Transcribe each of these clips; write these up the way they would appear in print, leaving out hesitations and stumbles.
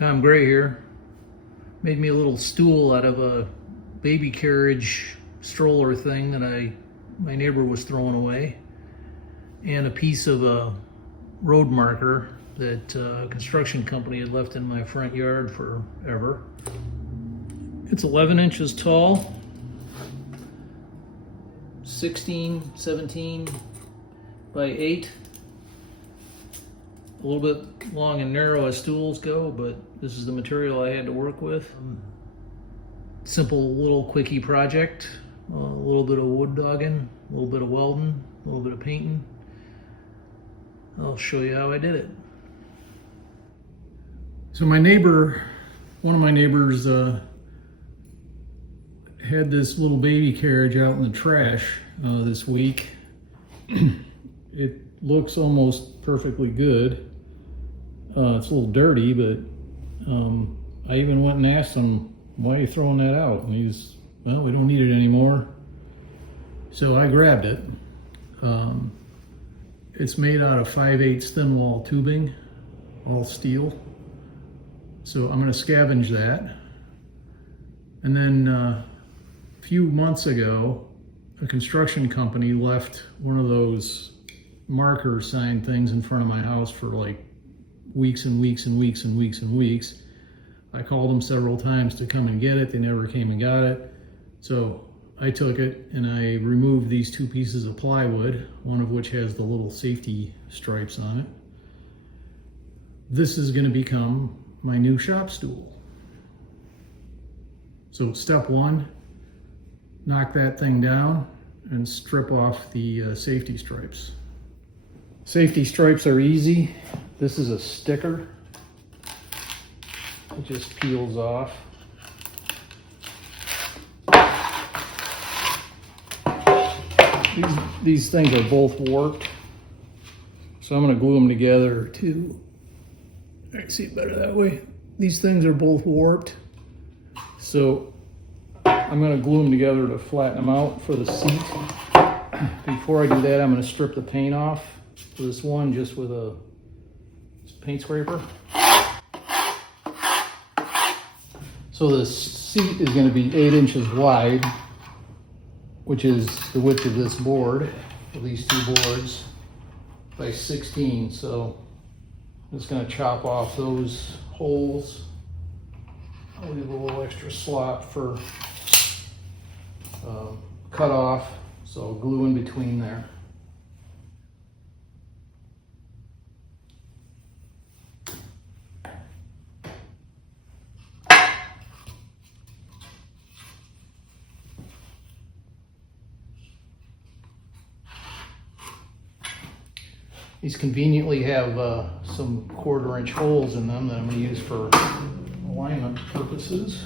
Tom Gray here. Made me a little stool out of a baby carriage stroller thing that my neighbor was throwing away, and a piece of a road marker that a construction company had left in my front yard forever. It's 11 inches tall, 17 by 8. A little bit long and narrow as stools go, but this is the material I had to work with. Simple little quickie project, a little bit of wood dogging, a little bit of welding, a little bit of painting. I'll show you how I did it. So one of my neighbors had this little baby carriage out in the trash this week. It looks almost perfectly good. It's a little dirty, but I even went and asked him, why are you throwing that out? And he's, well, we don't need it anymore. So I grabbed it. It's made out of 5/8 thin wall tubing, all steel. So I'm going to scavenge that. And then a few months ago, a construction company left one of those marker sign things in front of my house for like weeks and weeks and weeks and weeks and weeks. I called them several times to come and get it. They never came and got it. So I took it and I removed these 2 pieces of plywood, one of which has the little safety stripes on it. This is going to become my new shop stool. So step 1, knock that thing down and strip off the safety stripes. Safety stripes are easy. This is a sticker. It just peels off. These things are both warped, so I'm going to glue them together too. I can see it better that way. These things are both warped, so I'm going to glue them together to flatten them out for the seat. Before I do that, I'm going to strip the paint off for this one just with a paint scraper. So the seat is going to be 8 inches wide, which is the width of this board, of these 2 boards, by 16. So I'm just going to chop off those holes. I'll leave a little extra slot for cut off, so I'll glue in between there. These conveniently have some 1/4 inch holes in them that I'm going to use for alignment purposes.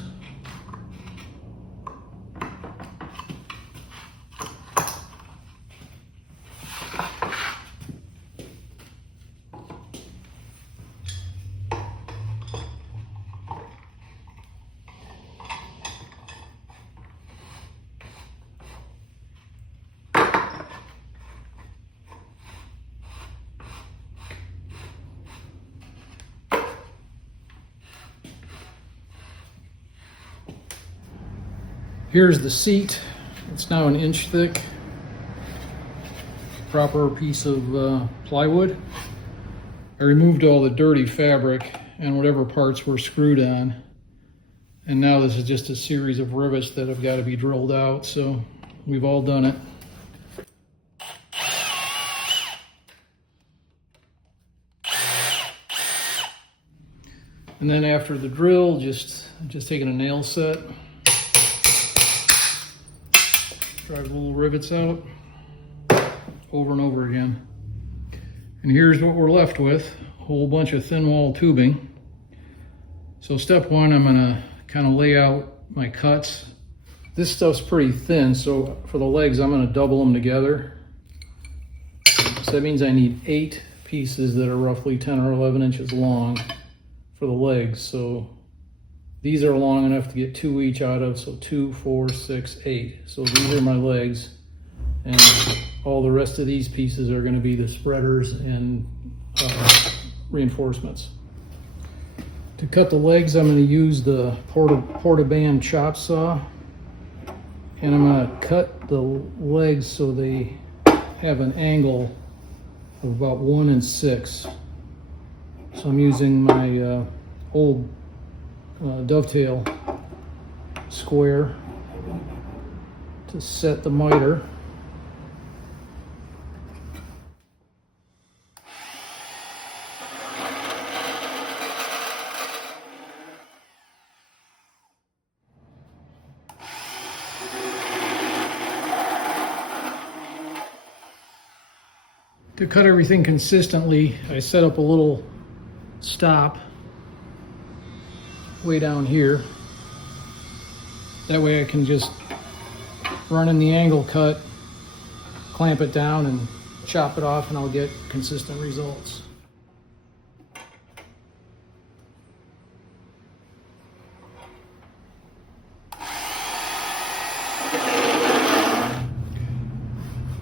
Here's the seat. It's now 1 inch thick. Proper piece of plywood. I removed all the dirty fabric and whatever parts were screwed on. And now this is just a series of rivets that have got to be drilled out, so we've all done it. And then after the drill, just taking a nail set, drive the little rivets out over and over again. And here's what we're left with, a whole bunch of thin wall tubing. So step 1, I'm gonna kind of lay out my cuts. This stuff's pretty thin, so for the legs, I'm gonna double them together. So that means I need 8 pieces that are roughly 10 or 11 inches long for the legs. So these are long enough to get 2 each out of, so 2, 4, 6, 8. So these are my legs, and all the rest of these pieces are going to be the spreaders and reinforcements. To cut the legs, I'm going to use the Portaband chop saw, and I'm going to cut the legs so they have an angle of about 1 6. So I'm using my old dovetail square to set the miter. To cut everything consistently, I set up a little stop way down here. That way I can just run in the angle cut, clamp it down, and chop it off, and I'll get consistent results.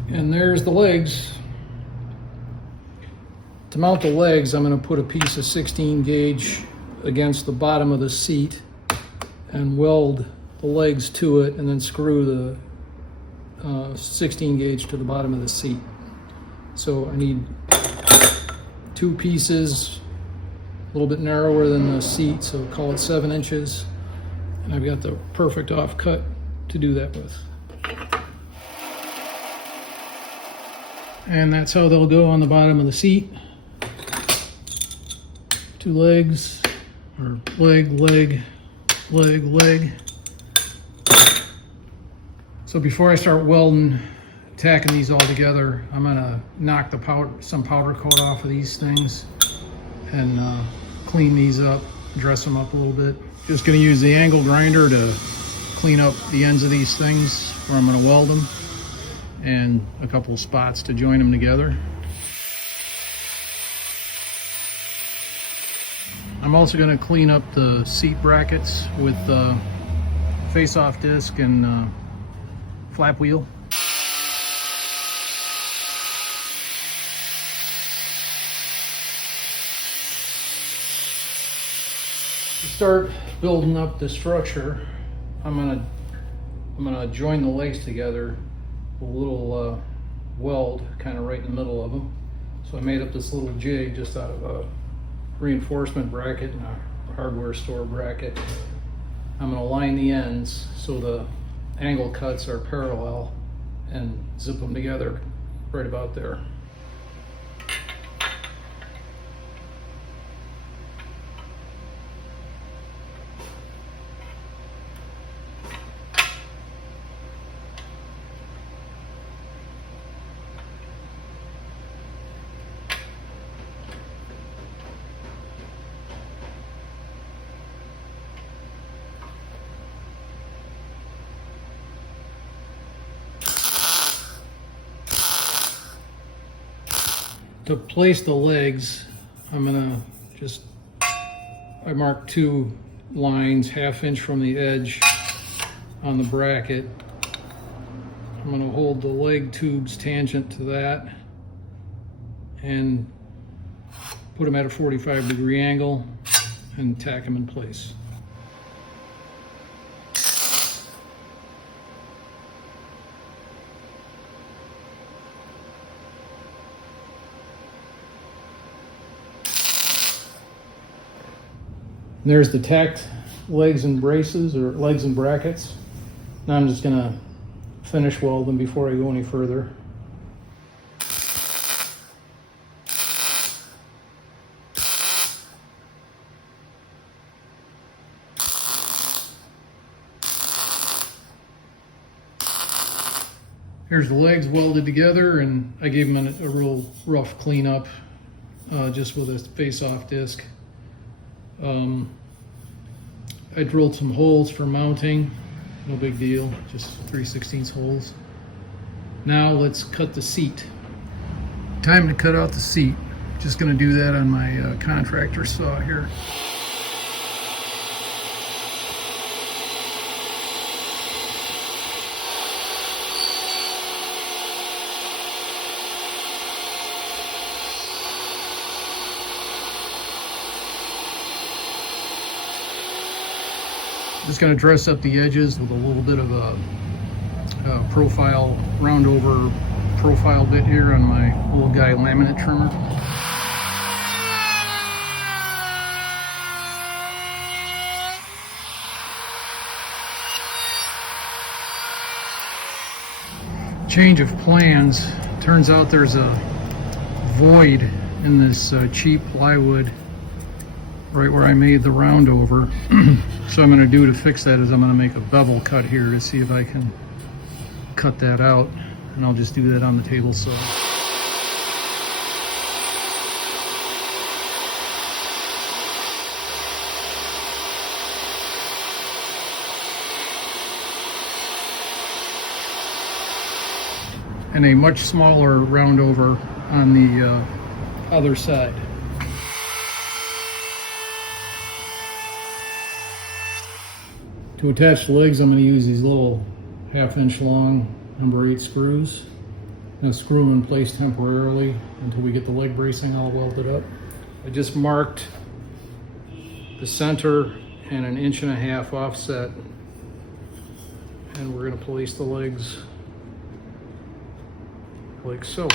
And there's the legs. To mount the legs, I'm going to put a piece of 16 gauge against the bottom of the seat and weld the legs to it, and then screw the 16 gauge to the bottom of the seat. So I need 2 pieces, a little bit narrower than the seat, so call it 7 inches. And I've got the perfect offcut to do that with. And that's how they'll go on the bottom of the seat. 2 legs, or leg, leg, leg, leg. So before I start welding, tacking these all together, I'm gonna knock some powder coat off of these things and clean these up, dress them up a little bit. Just gonna use the angle grinder to clean up the ends of these things where I'm gonna weld them, and a couple of spots to join them together. I'm also going to clean up the seat brackets with face-off disc and flap wheel. To start building up the structure, I'm gonna join the legs together with a little weld kind of right in the middle of them. So I made up this little jig just out of a reinforcement bracket and a hardware store bracket. I'm going to line the ends so the angle cuts are parallel and zip them together right about there. To place the legs, I'm gonna I marked 2 lines, 1/2 inch from the edge on the bracket. I'm gonna hold the leg tubes tangent to that and put them at a 45-degree angle and tack them in place. And there's the tacked legs and braces, or legs and brackets. Now I'm just gonna finish weld them before I go any further. Here's the legs welded together, and I gave them a real rough cleanup just with a face-off disc. I drilled some holes for mounting, no big deal, just 3/16 holes. Now let's cut the seat. Time to cut out the seat. Just gonna do that on my contractor saw here. Just going to dress up the edges with a little bit of a profile, round over profile bit here on my old guy laminate trimmer. Change of plans. Turns out there's a void in this cheap plywood right where I made the round over. So I'm going to do to fix that is I'm going to make a bevel cut here to see if I can cut that out, and I'll just do that on the table saw. And a much smaller round over on the other side. To attach the legs, I'm going to use these little 1/2 inch long number 8 screws. I'm going to screw them in place temporarily until we get the leg bracing all welded up. I just marked the center and 1.5 inch offset, and we're going to place the legs like so.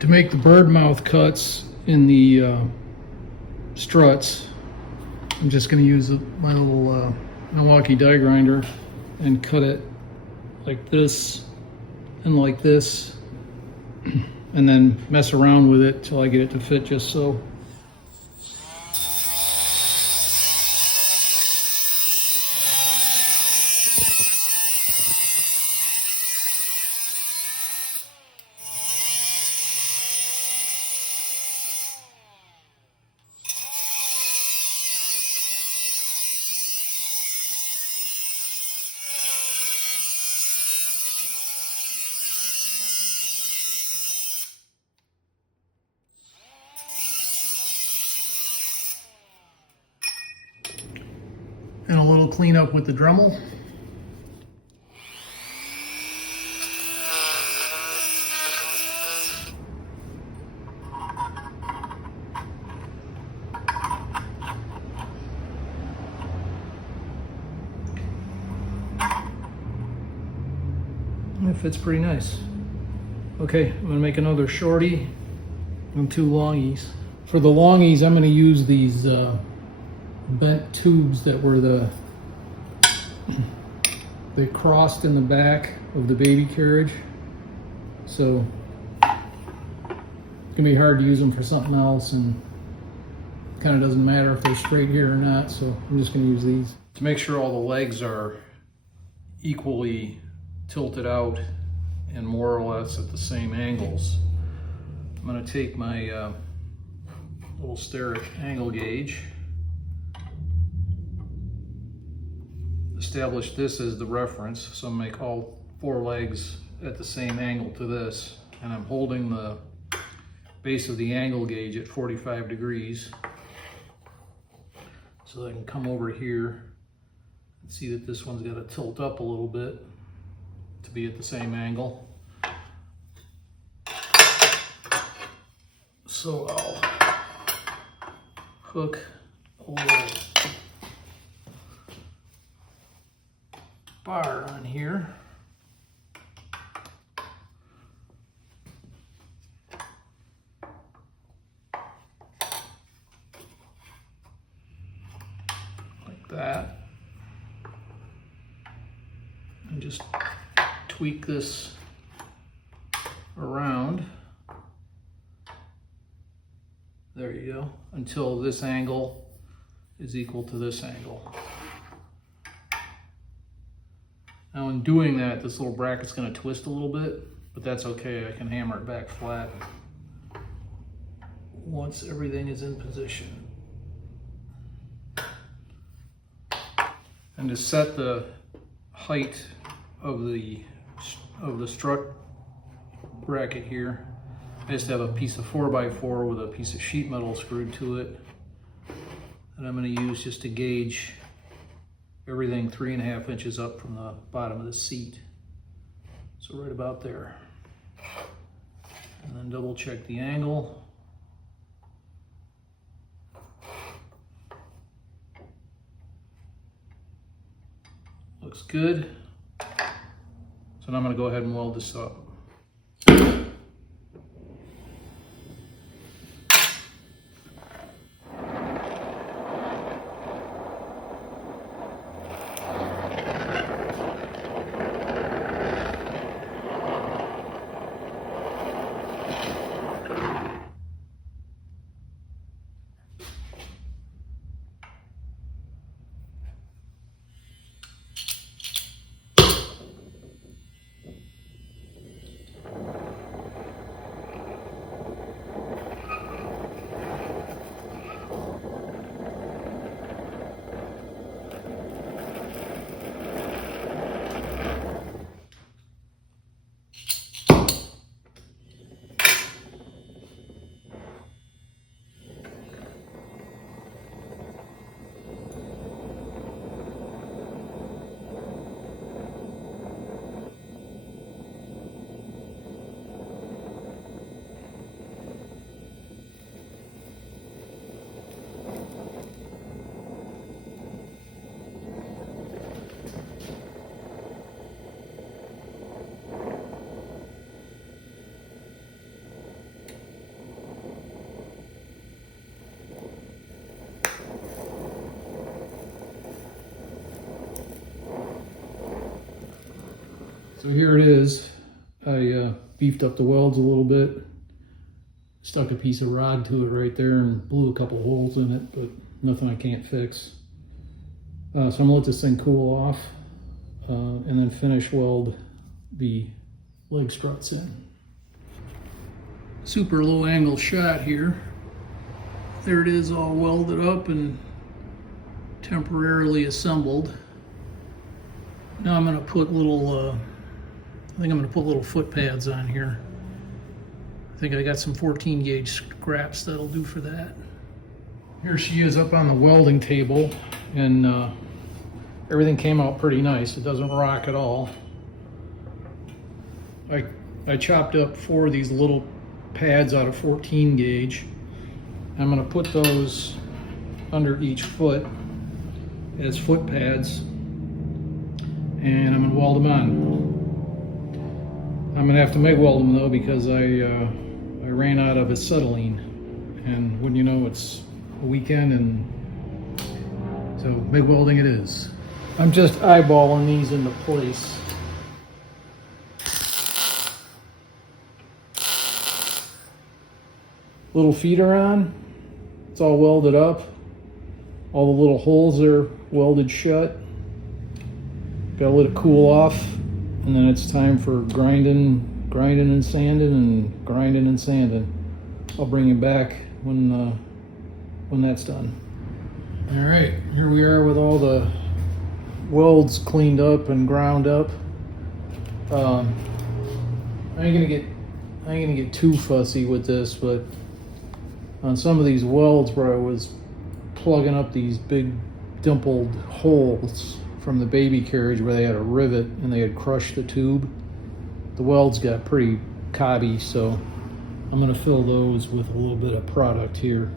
To make the bird mouth cuts in the struts, I'm just going to use my little Milwaukee die grinder and cut it like this and like this, and then mess around with it till I get it to fit just so. And a little cleanup with the Dremel. It fits pretty nice. Okay, I'm gonna make another shorty and 2 longies. For the longies, I'm gonna use these bent tubes that were they crossed in the back of the baby carriage, so it's gonna be hard to use them for something else, and it kind of doesn't matter if they're straight here or not, so I'm just gonna use these. To make sure all the legs are equally tilted out and more or less at the same angles, I'm gonna take my little steric angle gauge, establish this as the reference, so I'm gonna make all 4 legs at the same angle to this, and I'm holding the base of the angle gauge at 45 degrees so I can come over here and see that this one's got to tilt up a little bit to be at the same angle. So I'll hook a little bar on here. Like that. And just tweak this around. There you go, until this angle is equal to this angle. Now in doing that, this little bracket's going to twist a little bit, but that's okay. I can hammer it back flat once everything is in position. And to set the height of the strut bracket here, I just have a piece of 4x4 with a piece of sheet metal screwed to it that I'm going to use just to gauge everything 3.5 inches up from the bottom of the seat. So right about there. And then double check the angle. Looks good. So now I'm going to go ahead and weld this up. So here it is. I beefed up the welds a little bit, stuck a piece of rod to it right there and blew a couple holes in it, but nothing I can't fix. So I'm gonna let this thing cool off and then finish weld the leg struts in. Super low angle shot here. There it is, all welded up and temporarily assembled. Now I'm gonna put little I think I'm going to put little foot pads on here. I think I got some 14 gauge scraps that'll do for that. Here she is up on the welding table, and everything came out pretty nice. It doesn't rock at all. I chopped up 4 of these little pads out of 14 gauge. I'm going to put those under each foot as foot pads, and I'm going to weld them on. I'm gonna have to MIG weld them though, because I ran out of acetylene, and wouldn't you know, it's a weekend, and so MIG welding it is. I'm just eyeballing these into place. Little feet are on. It's all welded up. All the little holes are welded shut. Gotta let it cool off. And then it's time for grinding and sanding, and grinding and sanding. I'll bring you back when that's done. All right, here we are with all the welds cleaned up and ground up. I ain't gonna get too fussy with this, but on some of these welds where I was plugging up these big dimpled holes from the baby carriage where they had a rivet and they had crushed the tube, the welds got pretty cobby, so I'm going to fill those with a little bit of product here.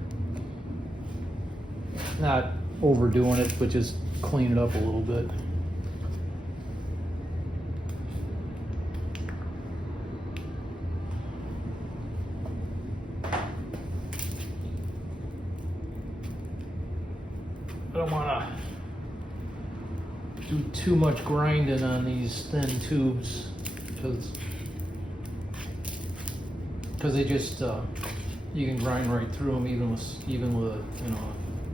Not overdoing it, but just clean it up a little bit. I don't want to do too much grinding on these thin tubes, because they just you can grind right through them, even with a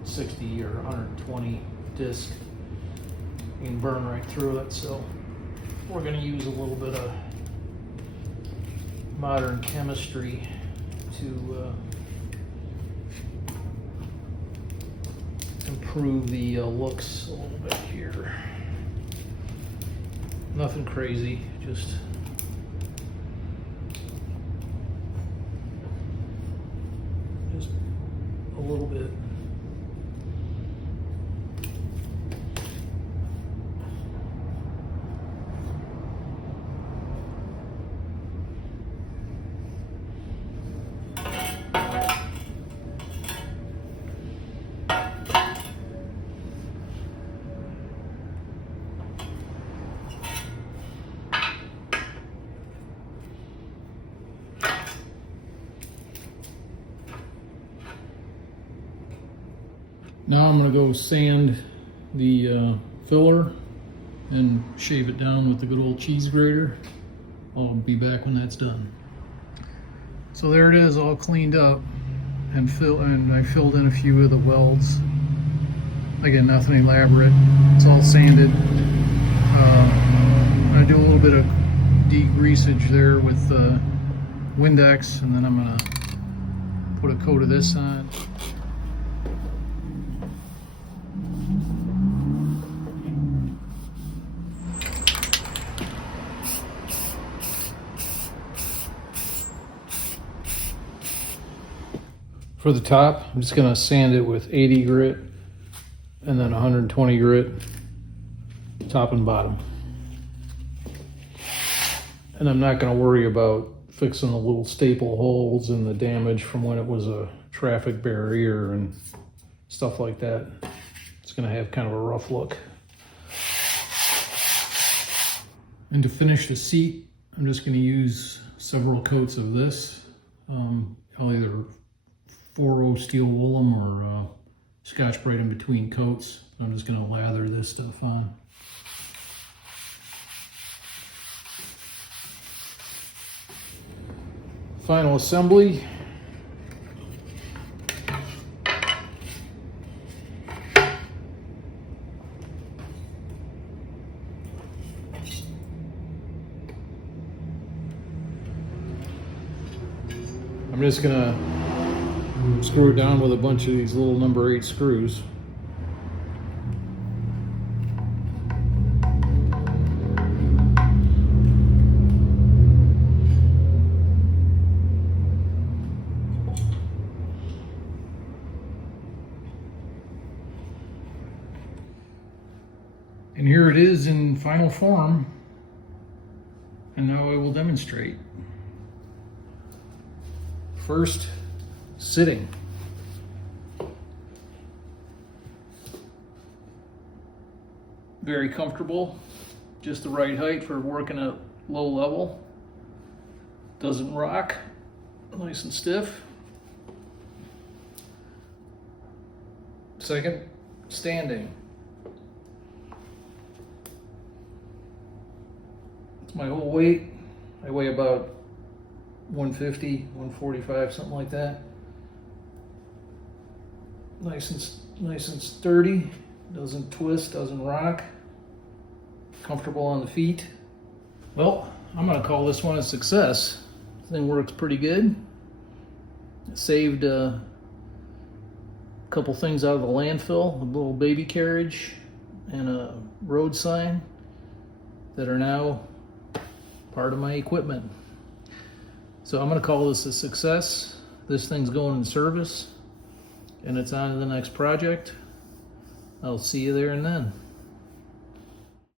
60 or 120 disc. You can burn right through it. So we're going to use a little bit of modern chemistry to improve the looks a little bit here. Nothing crazy, just a little bit. Now I'm gonna go sand the filler and shave it down with the good old cheese grater. I'll be back when that's done. So there it is, all cleaned up and I filled in a few of the welds. Again, nothing elaborate. It's all sanded. I'm gonna do a little bit of degreasage there with Windex, and then I'm gonna put a coat of this on. For the top, I'm just gonna sand it with 80 grit and then 120 grit, top and bottom. And I'm not gonna worry about fixing the little staple holes and the damage from when it was a traffic barrier and stuff like that. It's gonna have kind of a rough look. And to finish the seat, I'm just gonna use several coats of this. I'll either 4-0 steel wool them or Scotch-Brite in between coats. I'm just gonna lather this stuff on. Final assembly. I'm just gonna screw it down with a bunch of these little number 8 screws. And here it is in final form. And now I will demonstrate. First, sitting. Very comfortable, just the right height for working at low level. Doesn't rock, nice and stiff. Second, standing. It's my whole weight. I weigh about 150, 145, something like that. Nice and sturdy, doesn't twist, doesn't rock. Comfortable on the feet. Well, I'm gonna call this one a success. This thing works pretty good. It saved a couple things out of the landfill, a little baby carriage and a road sign that are now part of my equipment. So I'm gonna call this a success. This thing's going in service and it's on to the next project. I'll see you there and then.